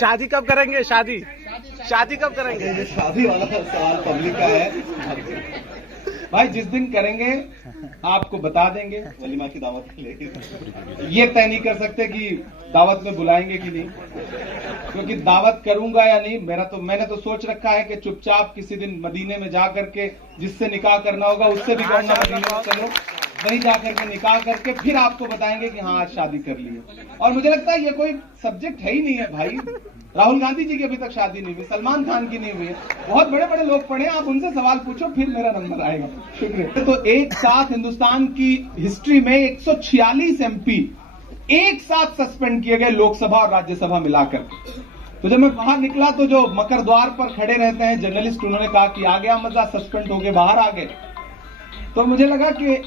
शादी कब करेंगे? शादी कब करेंगे? ये शादी वाला सवाल पब्लिक का है भाई। जिस दिन करेंगे आपको बता देंगे। वलीमा की दावत ये तय नहीं कर सकते कि दावत में बुलाएंगे कि नहीं, क्योंकि दावत करूंगा या नहीं मैंने तो सोच रखा है कि चुपचाप किसी दिन मदीने में जा करके जिससे निकाह करना होगा उससे भी कहूंगा मदीने में चलो, वही जाकर के निकाह करके फिर आपको बताएंगे कि हाँ आज शादी कर ली है। और मुझे लगता है ये कोई सब्जेक्ट है ही नहीं है भाई। राहुल गांधी जी की अभी तक शादी नहीं हुई, सलमान खान की नहीं हुई है, बहुत बड़े बड़े लोग पढ़े, आप उनसे सवाल पूछो फिर मेरा नंबर आएगा। शुक्रिया। तो एक साथ हिंदुस्तान की हिस्ट्री में 146 MP एक साथ सस्पेंड किए गए, लोकसभा और राज्यसभा मिलाकर। तो जब मैं बाहर निकला तो जो मकर द्वार पर खड़े रहते हैं जर्नलिस्ट, उन्होंने कहा कि आ गया मजा, सस्पेंड होके बाहर आ गए। तो मुझे लगा कि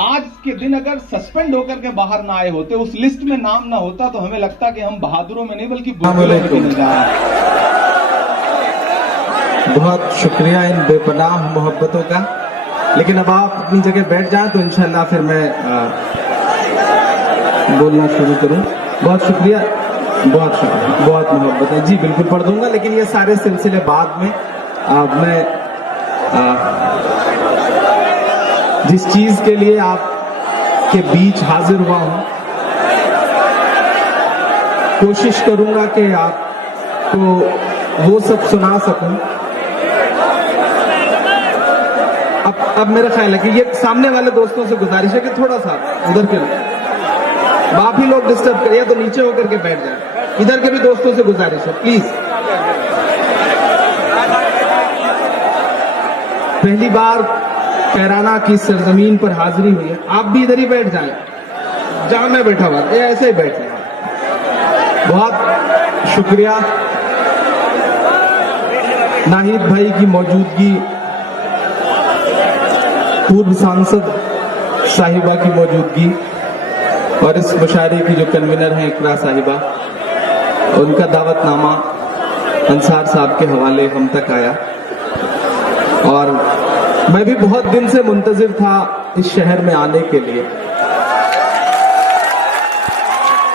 आज के दिन अगर सस्पेंड होकर के बाहर ना आए होते, उस लिस्ट में नाम ना होता, तो हमें लगता कि हम बहादुरों में नहीं बल्कि बुजुर्गों में गिने जा रहे हैं। बहुत शुक्रिया इन बेपनाह मोहब्बतों का। लेकिन अब आप अपनी जगह बैठ जाएं तो इंशाल्लाह फिर मैं बोलना शुरू करूं। बहुत शुक्रिया, बहुत शुक्रिया, बहुत मोहब्बत है जी, बिल्कुल पढ़ दूंगा। लेकिन ये सारे सिलसिले बाद में मैं जिस चीज के लिए आपके बीच हाजिर हुआ हूं, कोशिश करूंगा कि आपको वो सब सुना सकूं। अब मेरा ख्याल है कि ये सामने वाले दोस्तों से गुजारिश है कि थोड़ा सा उधर के आप ही लोग डिस्टर्ब करिए, या तो नीचे होकर के बैठ जाए। इधर के भी दोस्तों से गुजारिश है प्लीज। पहली बार कैराना की सरजमीन पर हाजिरी हुई है, आप भी इधर ही बैठ जाएं जहां मैं बैठा हुआ, ऐसे ही बैठे। बहुत शुक्रिया नाहिद भाई की मौजूदगी, पूर्व सांसद साहिबा की मौजूदगी, और इस मुशायरे की जो कन्वीनर हैं इकरा साहिबा, उनका दावतनामा अंसार साहब के हवाले हम तक आया। और मैं भी बहुत दिन से मुंतजिर था इस शहर में आने के लिए।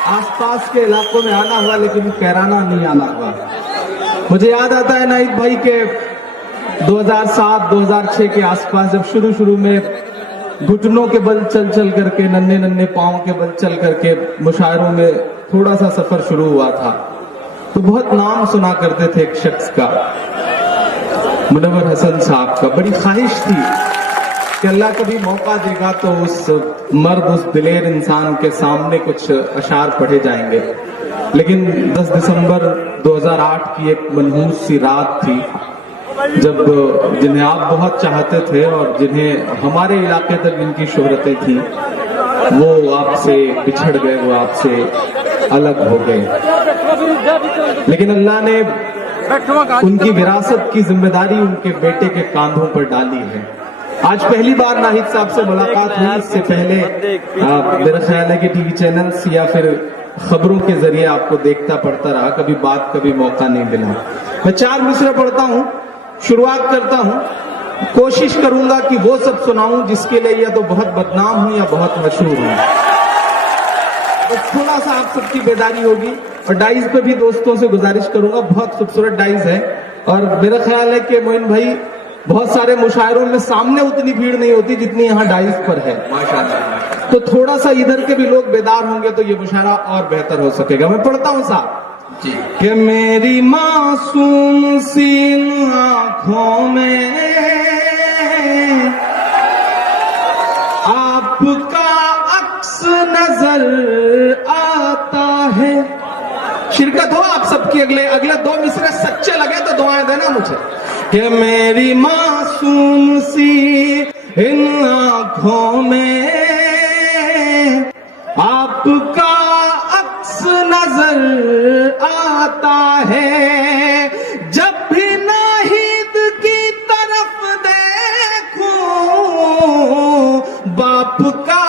आसपास के इलाकों में आना हुआ लेकिन कैराना नहीं आना हुआ। मुझे याद आता है नाहिद भाई के 2007-2006 के आसपास, जब शुरू में घुटनों के बल चल करके, नन्हे पांव के बल चल करके मुशायरों में थोड़ा सा सफर शुरू हुआ था, तो बहुत नाम सुना करते थे एक शख्स का, मुनव्वर हसन साहब का। बड़ी ख्वाहिश थी कि अल्लाह कभी मौका देगा तो उस मर्द, उस दिलेर इंसान के सामने कुछ अशार पढ़े जाएंगे। लेकिन 10 दिसंबर 2008 की एक मनहूस सी रात थी जब जिन्हें आप बहुत चाहते थे और जिन्हें हमारे इलाके तक इनकी शोहरतें थी, वो आपसे बिछड़ गए, वो आपसे अलग हो गए। लेकिन अल्लाह ने उनकी विरासत की जिम्मेदारी उनके बेटे के कांधों पर डाली है। आज पहली बार नाहिद साहब से मुलाकात हुई। इससे पहले मेरा ख्याल है कि टीवी चैनल्स या फिर खबरों के जरिए आपको देखता पढ़ता रहा, कभी बात कभी मौका नहीं मिला। मैं 4 मिसरे पढ़ता हूं, शुरुआत करता हूं, कोशिश करूंगा कि वो सब सुनाऊं जिसके लिए या तो बहुत बदनाम हूं या बहुत मशहूर हूं। तो थोड़ा सा आप सबकी बेदारी होगी। और डाइज पे भी दोस्तों से गुजारिश करूंगा, बहुत खूबसूरत डाइज है। और मेरा ख्याल है कि मोइन भाई, बहुत सारे मुशायरों में सामने उतनी भीड़ नहीं होती जितनी यहाँ डाइज पर है माशाल्लाह। तो थोड़ा सा इधर के भी लोग बेदार होंगे तो ये मुशायरा और बेहतर हो सकेगा। मैं पढ़ता हूँ साहब जी कि मेरी मासूम सी आंखों में आपका अक्स नजर आता है। शिरकत हो आप सबकी। अगले 2 मिसरे सच्चे लगे तो दुआएं देना मुझे कि मेरी मासूम सी इन आंखों में आपका अक्स नजर आता है। जब भी नाहिद की तरफ देखूं बाप का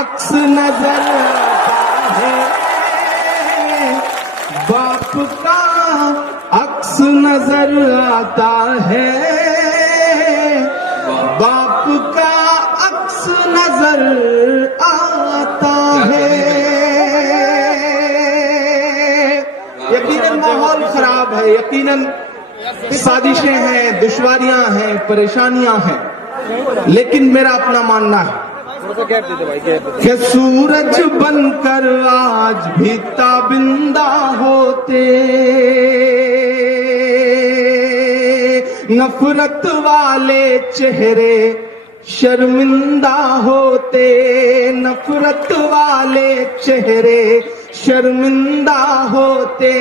अक्स नजर आता है। बाप का अक्स नजर आता है। बाप का अक्स नजर आता है। यकीनन माहौल खराब है, यकीनन साजिशें हैं, दुश्वारियां हैं, परेशानियां हैं, लेकिन मेरा अपना मानना है कि सूरज बनकर आज भी ताबिंदा होते, नफरत वाले चेहरे शर्मिंदा होते, नफरत वाले चेहरे शर्मिंदा होते।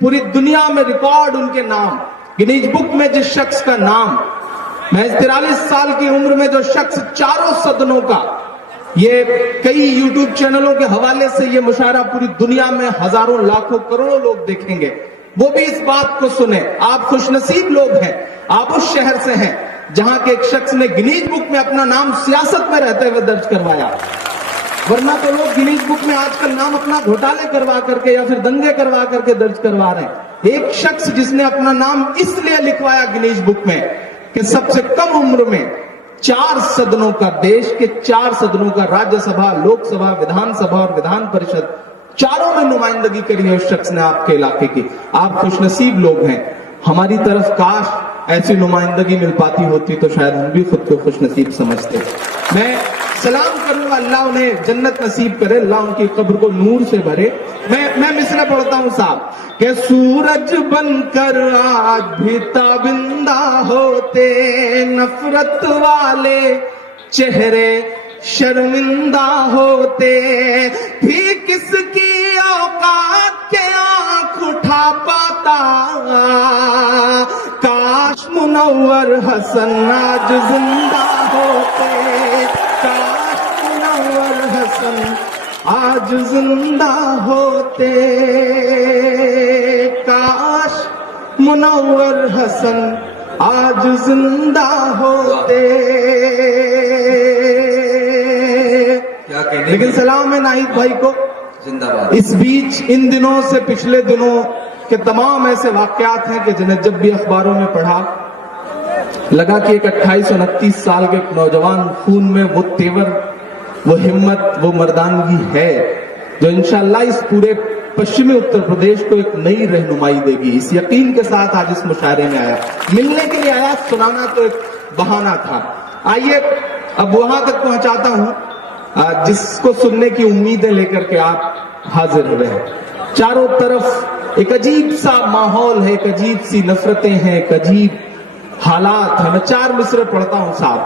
पूरी दुनिया में रिकॉर्ड उनके नाम, गिनीज बुक में जिस शख्स का नाम, महज 43 साल की उम्र में जो शख्स चारों सदनों का, ये कई यूट्यूब चैनलों के हवाले से ये मुशायरा पूरी दुनिया में हजारों लाखों करोड़ों लोग देखेंगे, वो भी इस बात को सुने। आप खुशनसीब लोग हैं, आप उस शहर से हैं जहां के एक शख्स ने गिनीज बुक में अपना नाम सियासत में रहते हुए दर्ज करवाया, वरना तो लोग गिनीज बुक में आजकल नाम अपना घोटाले करवा करके या फिर दंगे करवा करके दर्ज करवा रहे हैं। एक शख्स जिसने अपना नाम इसलिए लिखवाया गिनीज बुक में कि सबसे कम उम्र में 4 सदनों का, देश के 4 सदनों का, राज्यसभा, लोकसभा, विधानसभा और विधान परिषद, चारों में नुमाइंदगी करी है उस शख्स ने आपके इलाके की। आप खुशनसीब लोग हैं। हमारी तरफ काश ऐसी नुमाइंदगी मिल पाती होती तो शायद हम भी खुद को खुशनसीब समझते। मैं सलाम करूंगा, अल्लाह उन्हें जन्नत नसीब करे, अल्लाह उनकी कब्र को नूर से भरे। मैं मिसरा पढ़ता हूं साहब कि सूरज बनकर आज भी ताबिंदा होते, नफरत वाले चेहरे शर्मिंदा होते, भी किसकी औकात के आंख उठा पाता, काश मुनव्वर हसन आज जिंदा होते, काश मुनव्वर हसन आज जिंदा होते, काश मुनव्वर हसन आज जिंदा होते। लेकिन सलाम है नाहिद भाई को जिंदाबाद। इस बीच इन दिनों से पिछले दिनों के तमाम ऐसे वाकयात हैं कि जिन्हें जब भी अखबारों में पढ़ा लगा कि एक 28-29 साल के नौजवान खून में वो तेवर, वो हिम्मत, वो मर्दानगी है जो इंशाअल्लाह इस पूरे पश्चिमी उत्तर प्रदेश को एक नई रहनुमाई देगी। इस यकीन के साथ आज इस मुशायरे में आया, मिलने के लिए आया, सुनाना तो एक बहाना था। आइए अब वहां तक पहुंचाता हूं जिसको सुनने की उम्मीदें लेकर के आप हाजिर हुए हैं। चारों तरफ एक अजीब सा माहौल है, एक अजीब सी नफरतें हैं, एक अजीब हालात है। मैं 4 मिसरे पढ़ता हूं साहब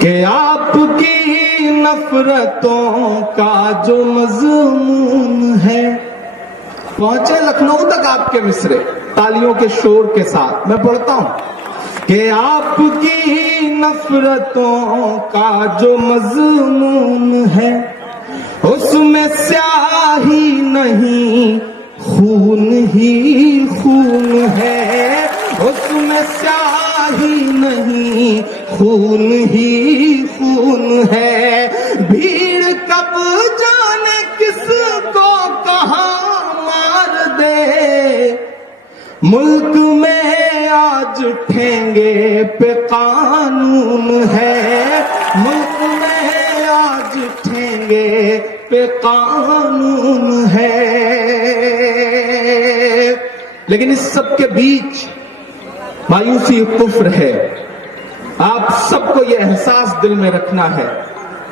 कि आपकी नफरतों का जो मजमून है। पहुंचे लखनऊ तक आपके मिसरे तालियों के शोर के साथ। मैं पढ़ता हूं कि आपकी नफरतों का जो मजमून है, उसमें स्याही नहीं खून ही खून है, उसमें स्याही नहीं खून ही खून है। भीड़ कब जाने किसको कहां मार दे, मुल्क में आज ठेंगे पे कानून है, मुल्क में आज ठेंगे पे कानून है। लेकिन इस सब के बीच मायूसी कुफ्र है। आप सबको यह एहसास दिल में रखना है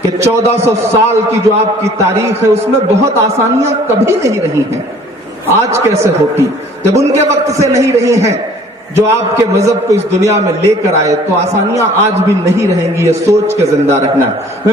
कि 1400 साल की जो आपकी तारीख है उसमें बहुत आसानियां कभी नहीं रही हैं। आज कैसे होती, जब उनके वक्त से नहीं रही हैं जो आपके मजहब को इस दुनिया में लेकर आए, तो आसानियां आज भी नहीं रहेंगी। ये सोच के जिंदा रखना। मैं